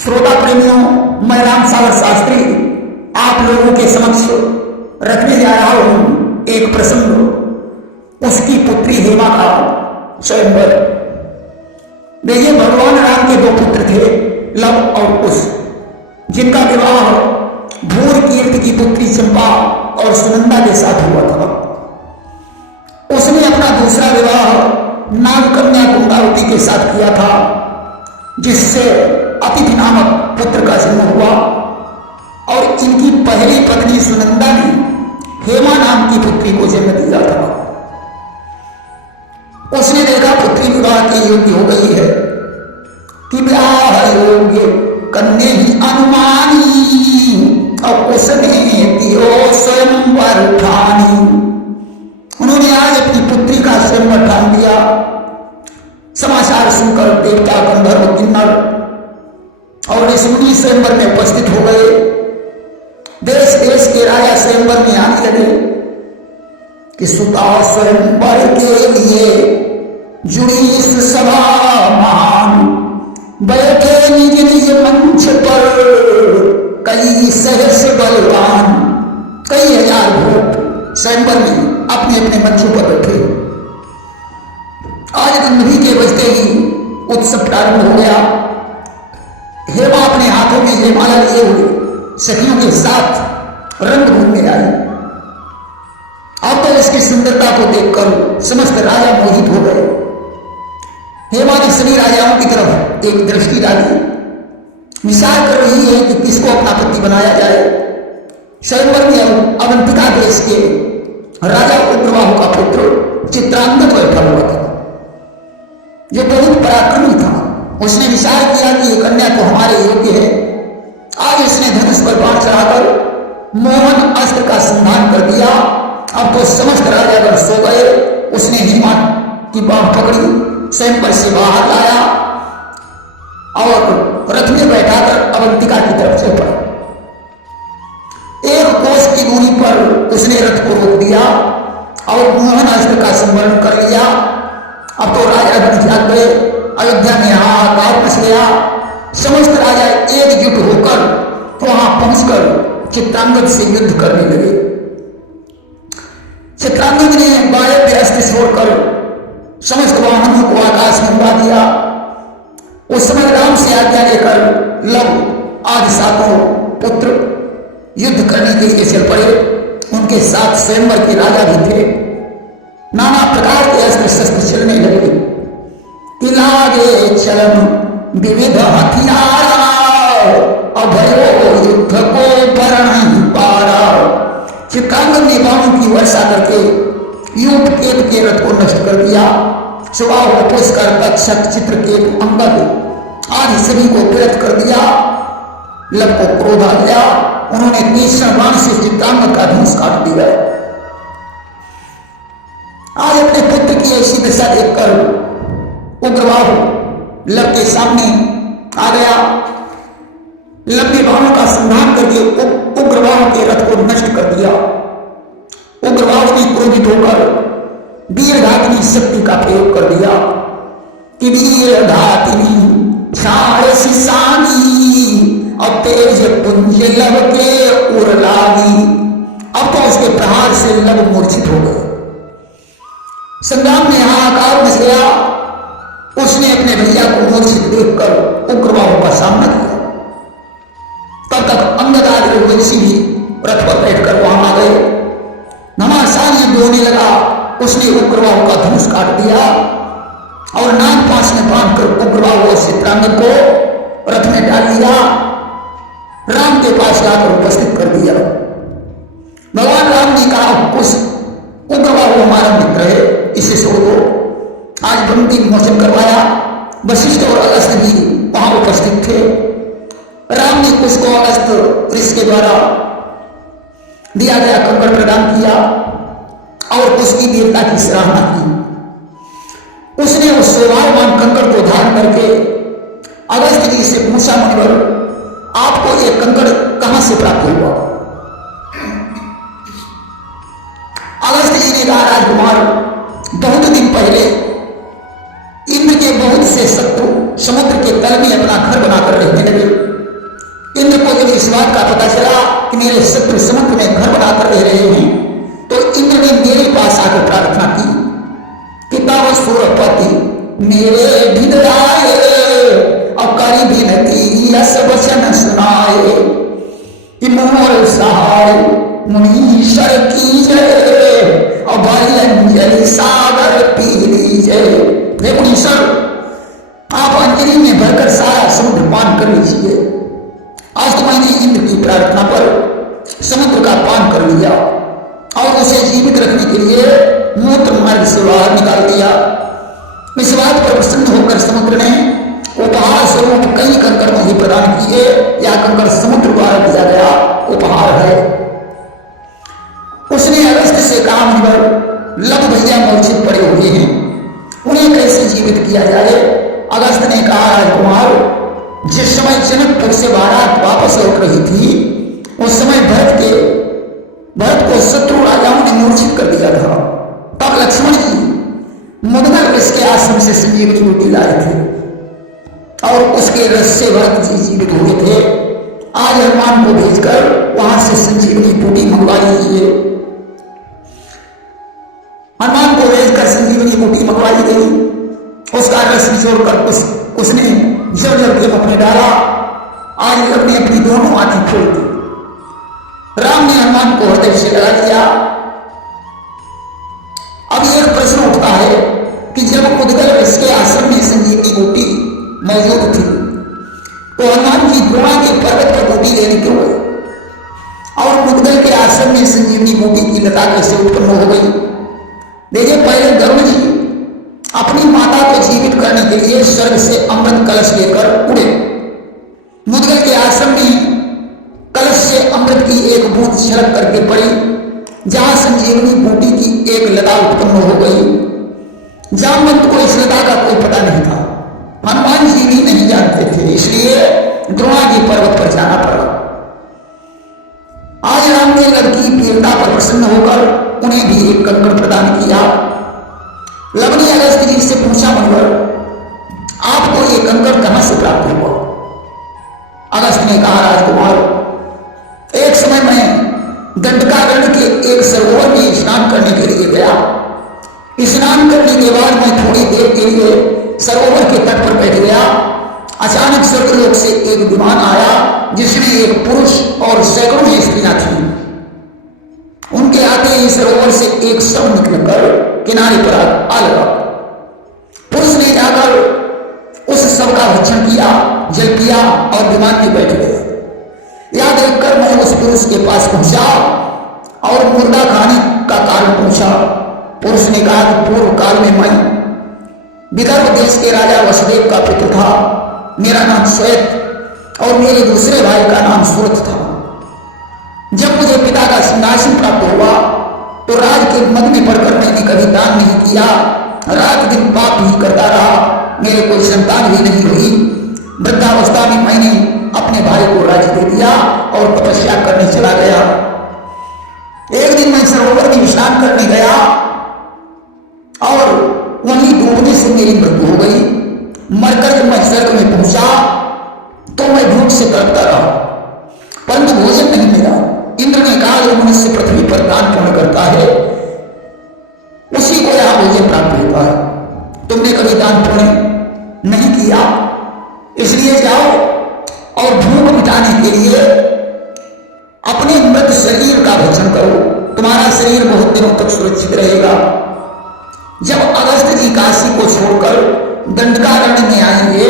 श्रोता प्रेमियों, मैं राम सागर शास्त्री आप लोगों के समक्ष रखने जा रहा हूं एक प्रसंग, उसकी पुत्री हेमा का स्वयंवर। देखिए, भगवान राम के दो पुत्र थे, लव और कुश, जिनका विवाह भूर कीर्ति की पुत्री चंपा और सुनंदा के साथ हुआ था। उसने अपना दूसरा विवाह नागकन्या कुंदावती के साथ किया था, जिससे अतिथि नामक पुत्र का जन्म हुआ। और इनकी पहली पत्नी सुनंदा ने हेमा नाम की पुत्री को जन्म दिया था। उसने देखा पुत्री विवाह के योग्य हो गई है कि विवाह योग्य कन्या ही अनुमानी, और उसने दियो स्वयंवर ठानी। उन्होंने आज अपनी पुत्री का स्वयंवर ठान दिया। समाचार सुनकर देवता, गंधर्व, किन्नर और ऋषि स्वयंवर में उपस्थित हो गए। देश देश के राजा स्वयंवर में आने लगे कि सुता स्वयंवर के लिए जुड़ी इस सभा महान, बैठे निज निज मंच पर कई सहस्र बलवान। कई हजार भूत स्वयंवर में अपने अपने मंचों पर बैठे। आज गंधर्वी के बजते ही उत्सव प्रारंभ हो गया। हेमा अपने हाथों में ये माला लिए हुए सखियों के साथ रंग भूमि आई। अब तो इसकी सुंदरता को देखकर समस्त राजा मोहित हो गए। हेमा ने सभी राजाओं की तरफ एक दृष्टि डाली, विचार कर रही है कि किसको अपना पति बनाया जाए। स्वयंवर में अवंतिका देश के राजा उग्रवाहु का पुत्र चित्रांगद बैठा हुआ था, जो बहुत पराक्रमी था। उसने विचार किया कि ये कन्या तो हमारे योग्य है। आज इसने धनुष पर बाण चढ़ाकर मोहन अस्त्र का संधान कर दिया। अब तो समस्त राजागण सो गए। उसने हेमा की बाह पकड़ी, स्वयंवर से बाहर लाया और रथ में बैठाकर अवंतिका की तरफ चल पड़ा। एक कोस की दूरी पर उसने रथ को रोक दिया और मोहन अस्त्र का संवरण कर लिया। अब तो राजागण जाग गए। अयोध्या में हाहाकार मच गया। समस्त राजा एकजुट होकर वहां पहुंचकर चित्रांगद से युद्ध करने लगे। चित्रांगद ने बाड़े पे अस्त्र छोड़कर समस्त वाहनों को आकाश में उड़ा दिया। उस समय राम से आज्ञा लेकर लव आदि सातों पुत्र युद्ध करने के लिए चल पड़े। उनके साथ स्वयंवर के राजा भी थे। नाना प्रकार के अस्त्र शस्त्र चलने लगे। लागे चलन विविध हथियार, अभयो युद्ध को पर नहीं पारा। चित्रांगद ने बाणों की वर्षा करके यूपकेतु के रथ को नष्ट कर दिया। सुबाहु, पुष्कर, तक्षक, चित्रकेतु, अंगद आदि सभी को पीड़ित कर दिया। लव को क्रोध आ गया। उन्होंने तीक्ष्ण बाण से चित्रांगद का धनुष काट दिया। आज अपने पुत्र की ऐसी दशा देखकर उग्रवाहु लव के सामने आ गया। लव ने बाणों का संधान करके उग्रवाहु के रथ को नष्ट कर दिया। उग्रवाहु ने क्रोधित होकर वीरघातिनी शक्ति का प्रयोग कर दिया कि वीरघातिनी छाड़सी सानी, अब तेज पुंज लव के उर लागी। अब तो उसके प्रहार से लव मूर्छित हो गए। संग्राम में हाहाकार मच गया। उसने अपने भैया को मूर्छित देखकर उग्रवाहु का सामना किया। तब तक अंगद आदि वंशी भी रथ पर बैठकर वहां आ गए। घमासान युद्ध होने लगा। उसने उग्रवाहु का धनुष काट दिया और नाग पास में बांधकर उग्रवाहु और चित्रांगद को रथ में डाल दिया। राम के पास लाकर उपस्थित कर दिया। भगवान राम ने कहा, कुछ उग्रवाहु हमारा मित्र है, इसे छोड़ दो। आज बंदी मोचन करवाया। वशिष्ठ और अगस्त्य भी वहां उपस्थित थे। राम ने कुश को अगस्त्य ऋषि के द्वारा दिया गया कंकड़ प्रदान किया और उसकी वीरता की सराहना की। उसने उस शोभावान कंकड़ को धारण करके अगस्त्य जी से पूछा, मुनिवर, आपको यह कंकड़ कहां से प्राप्त हुआ? अगस्त्य जी ने कहा, राजकुमार, बहुत दिन पहले इंद्र के बहुत से शत्रु समुद्र के तल में अपना घर बनाकर रहने लगे। मेरे शत्रु समुद्र में घर बनाकर रह रहे हैं। तो इंद्र ने मेरे पास आकर प्रार्थना की, पिता सुरपति मेरे ढिंढाए और करी विनती यस वचन सुनाए, मोर सहाय मुनीश्वर की जय और भाई अंजलि सागर पी लीजिए। हे मुनीश्वर, आप अंजलि में भरकर सारा समुद्र पान कर लीजिए। आज तो मैंने इंद्र की प्रार्थना पर समुद्र का पान कर लिया और उसे जीवित रखने के लिए मूत्र मार्ग से बाहर निकाल दिया। इस बात पर प्रसन्न होकर समुद्र ने उपहार स्वरूप कई कंकड़ मुझे प्रदान किए। या कंकड़ समुद्र द्वारा दिया गया उपहार है। उसने अगस्त से कहा, मुनिवर लव भैया मूर्छित पड़े हुए हैं, उन्हें कैसे जीवित किया जाए। अगस्त ने कहा, राजकुमार जिस समय जनकपुर से बारात वापस लौट रही थी उस समय भरत को शत्रु राजाओं ने मूर्छित कर दिया था। तब लक्ष्मण जी मुदगल वृक्ष के आश्रम से संजीवनी बूटी लाए थे और उसके रस से भरत जी जीवित हुए थे। आज हनुमान को भेजकर वहां से संजीवनी बूटी मंगवा लीजिए। हनुमान को भेजकर संजीवनी बूटी मंगवाई गई। उसका रस निचोड़कर उसने जल के मुख में डाला। आज ने अपनी दोनों आंखें खोल दी। राम ने हनुमान को हृदय से लगा लिया। अब एक प्रश्न उठता है कि जब उदगल इसके आश्रम में संजीवनी बूटी मौजूद थी तो हनुमान जी द्रोणा के पर्वत पर बूटी लेने क्यों गए और उदगल के आश्रम में संजीवनी बूटी की लता कैसे उत्पन्न हो गई। देखिए, पहले गरुड़ जी अपनी माता को जीवित करने के लिए स्वर्ग से अमृत कलश लेकर उड़े। मुदगल के आश्रम में कलश से अमृत की एक बूंद छलक करके पड़ी, जहां संजीवनी बूटी की एक लता उत्पन्न हो गई। जामवंत को इस लता का कोई पता नहीं था, हनुमान जी भी नहीं जानते थे, इसलिए द्रोणागिरि पर्वत पर जाना पड़ा। आज राम ने लड़की वीरता पर प्रसन्न होकर उन्हें भी एक कंकड़ प्रदान किया। लवनी अगस्त जी से पूछा, मुनिवर आपको ये कंकड़ कहां से प्राप्त हुआ। अगस्त ने कहा, राजकुमार एक समय मैं दंडकारण्य के एक सरोवर में स्नान करने के लिए गया। स्नान करने के बाद मैं थोड़ी देर के लिए सरोवर के तट पर बैठ गया। अचानक स्वर्गलोक से एक विमान आया जिसमें एक पुरुष और सैकड़ों स्त्रियां थीं। उनके आते ही सरोवर से एक शव निकलकर किनारे पर आ लगा। पुरुष ने जाकर उस शव का भक्षण किया, जल पिया और विमान में बैठ गया। यह देखकर मैं उस पुरुष के पास पहुंचा और मुर्दा खाने का कारण पूछा। पुरुष ने कहा कि पूर्व काल में मैं विदर्भ देश के राजा वसुदेव का पुत्र था। मेरा नाम श्वेत और मेरे दूसरे भाई का नाम सूरत था। जब मुझे पिता का सिंहासन प्राप्त हुआ तो राज के मद में पड़कर मैंने कभी दान नहीं किया, रात दिन पाप ही करता रहा। मेरे कोई संतान भी नहीं हुई। वृद्धावस्था में मैंने अपने भाई को राज्य दे दिया और तपस्या करने चला गया। एक दिन मैं सरोवर में स्नान करने गया और वहीं डूबने से मेरी मृत्यु हो गई। मरकर जब मैं स्वर्ग में पहुंचा तो मैं भूख से तड़पता रहा, परंतु भोजन नहीं मिला। इंद्र ने कहा, जो मनुष्य पृथ्वी पर दान पुण्य करता है उसी को यह भोजन प्राप्त होता है। तुमने कभी दान पुण्य नहीं किया, इसलिए जाओ और भूख मिटाने के लिए अपने मृत शरीर का भक्षण करो, तुम्हारा शरीर बहुत दिनों तक सुरक्षित रहेगा। जब अगस्त जी काशी को छोड़कर दंडकारण्य में आएंगे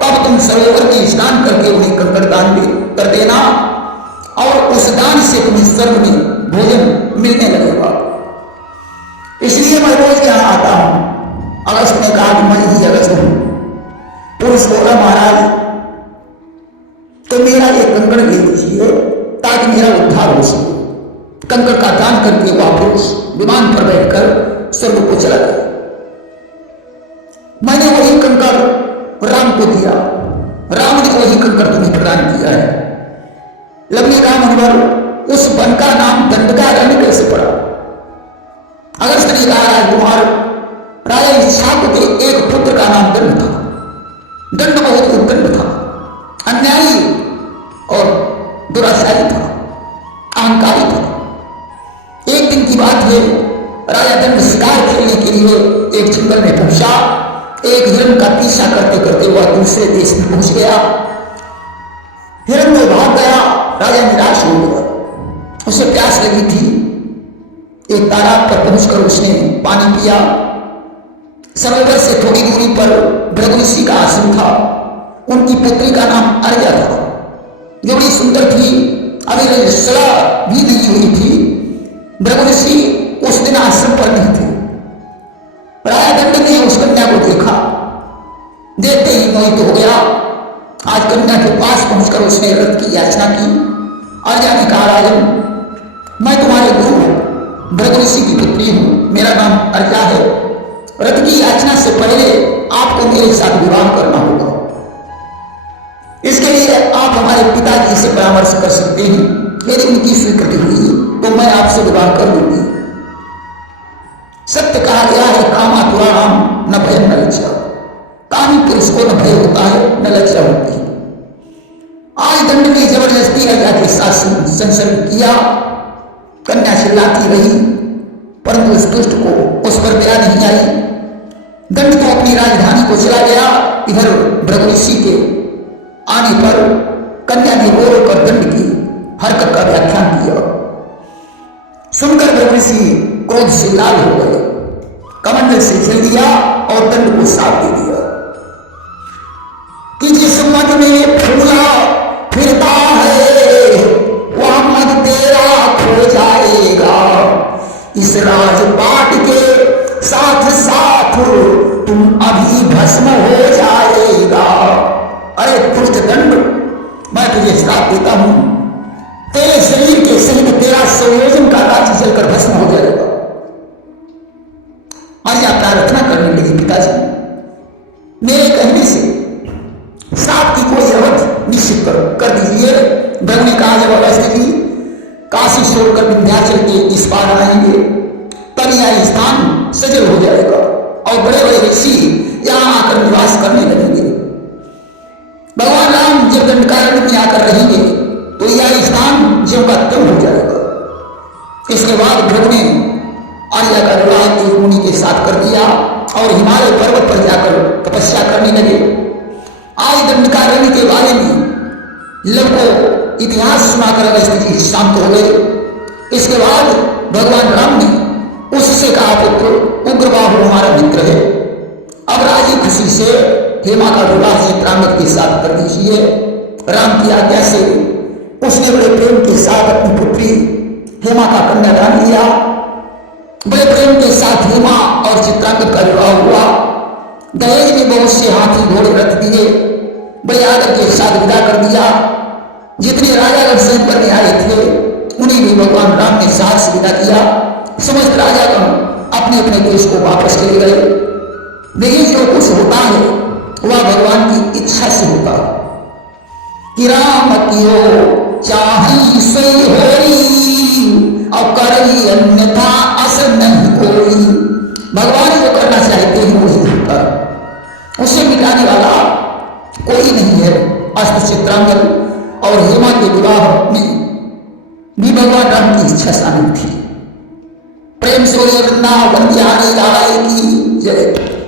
तब तुम सरोवर में स्नान करके उन्हें कंकड़ दान कर देना और उस दान से तुम्हें स्वर्ग में भोजन मिलने लगेगा। इसलिए मैं रोज यहां आता हूं। अगस्त ने कहा कि मैं ही अगस्त हूं। पुरुष बोला, महाराज तो मेरा ये कंकड़ ले लीजिए ताकि मेरा उद्धार हो सके। कंकड़ का दान करके वह पुरुष विमान पर बैठकर स्वर्ग को चला गया। मैंने वही कंकड़ राम को दिया, राम ने वही कंकड़ तुम्हें प्रदान किया है। लवनी राम मुनिवर उस वन का नाम दंडकारण्य कैसे पड़ा। अगस्त ने कहा, राजकुमार राजा इक्ष्वाकु के एक पुत्र का नाम दंड था। दंड बहुत उद्दंड था, अन्यायी और दुराचारी था। हिरण का पीछा करते करते वह दूसरे देश में पहुंच गया। हिरण तो भाग गया, राजा निराश हो गया। उसे प्यास लगी थी। एक तालाब पर पहुंचकर उसने पानी पिया। सरोवर से थोड़ी दूरी पर भृगु ऋषि का आश्रम था। उनकी पुत्री का नाम अर्या था, जो बड़ी सुंदर थी। अभी सलाह भी नहीं हुई थी। भृगु ऋषि उस दिन आश्रम पर नहीं थे। राजा दंड ने उस कन्या को देखा, देखते ही मोहित हो गया। आज कन्या के पास पहुंचकर उसने रथ की याचना की। अर्या ने कहा, राजन, मैं तुम्हारे गुरु हूं, भृगु ऋषि की पुत्री हूं, मेरा नाम अर्या है। रथ की याचना से पहले आपको मेरे साथ विवाह करना होगा। इसके लिए आप हमारे पिताजी से परामर्श कर सकते हैं। यदि उनकी स्वीकृति हुई तो मैं आपसे विवाह कर लूंगी। सत्य कहा गया है, कामातुराणाम न भयं न लज्जा। कामी पुरुष को न भय होता है न लज्जा होती है। आज दंड ने जबरदस्ती अर्या के साथ संसर्ग किया। कन्या चिल्लाती रही, परंतु उस दुष्ट को उस पर दया नहीं आई। दंड तो अपनी राजधानी को चला गया। इधर भृगु ऋषि के आने पर कन्या ने रो रो कर दंड की हरकत का व्याख्यान किया। सुनकर भृगु ऋषि क्रोध से लाल हो गए, कमंडल से झेल दिया और दंड को साफ दे दिया कि जिस मद में फूला फिरता है वह मद तेरा खो जाएगा। इस राजपाट के साथ साथ तुम अभी भस्म हो जाएगा। अरे दुष्ट दंड, मैं तुझे श्राप देता हूं, तेरे शरीर के सहित तेरा संयोजन का राज्य जलकर भस्म हो जाएगा। अर्या प्रार्थना करने लगी, पिताजी, मेरे कहने से श्राप की कोई अवधि निश्चित कर दीजिए। भृगु ने कहा, जब अवस्थी काशी छोड़कर विंध्याचल के इस पार आएंगे तब यह स्थान सजल हो जाएगा और बड़े बड़े ऋषि यहां आकर निवास करने लगेंगे। भगवान राम जब दंडकारण्य में आकर रहेंगे तो यह स्थान ज्यों का त्यों हो जाएगा। इसके बाद भृगु ने अर्या का विवाह एक मुनि के साथ कर दिया और हिमालय पर्वत पर जाकर तपस्या करने लगे। आज दंडकारण्य के बारे में लोगों इतिहास सुनाकर अगस्त्य जी शांत हो गए। इसके बाद भगवान राम ने उससे कहा, पुत्र, उग्रबाहु हमारा मित्र है, अब राजी खुशी से हेमा का विवाह चित्रांगद के साथ कर दीजिए। राम की आज्ञा से उसने बड़े प्रेम के साथ अपनी पुत्री हेमा का कन्यादान लिया। बड़े प्रेम के साथ हेमा और चित्रांगद का विवाह हुआ। दहेज में बहुत से हाथी घोड़े रख दिए, बड़े आदर के साथ विदा कर दिया। जितने राजागण सैन करने आए थे उन्हें भी भगवान राम ने साहस से विदा किया। समस्त राजागण अपने अपने देश को वापस चले गए। लेकिन जो कुछ होता है वह भगवान की इच्छा से होता है कि राम कियो चाही सही होई और करई अन्यथा असर नहीं कोई। भगवान जो करना चाहते हैं वही होता है, उसे मिटाने वाला कोई नहीं है। अस्त्र चित्रांगद और हेमा के विवाह में भी भगवान राम की इच्छा शामिल थी। प्रेम से वृंदावन बिहारी लाल की जय।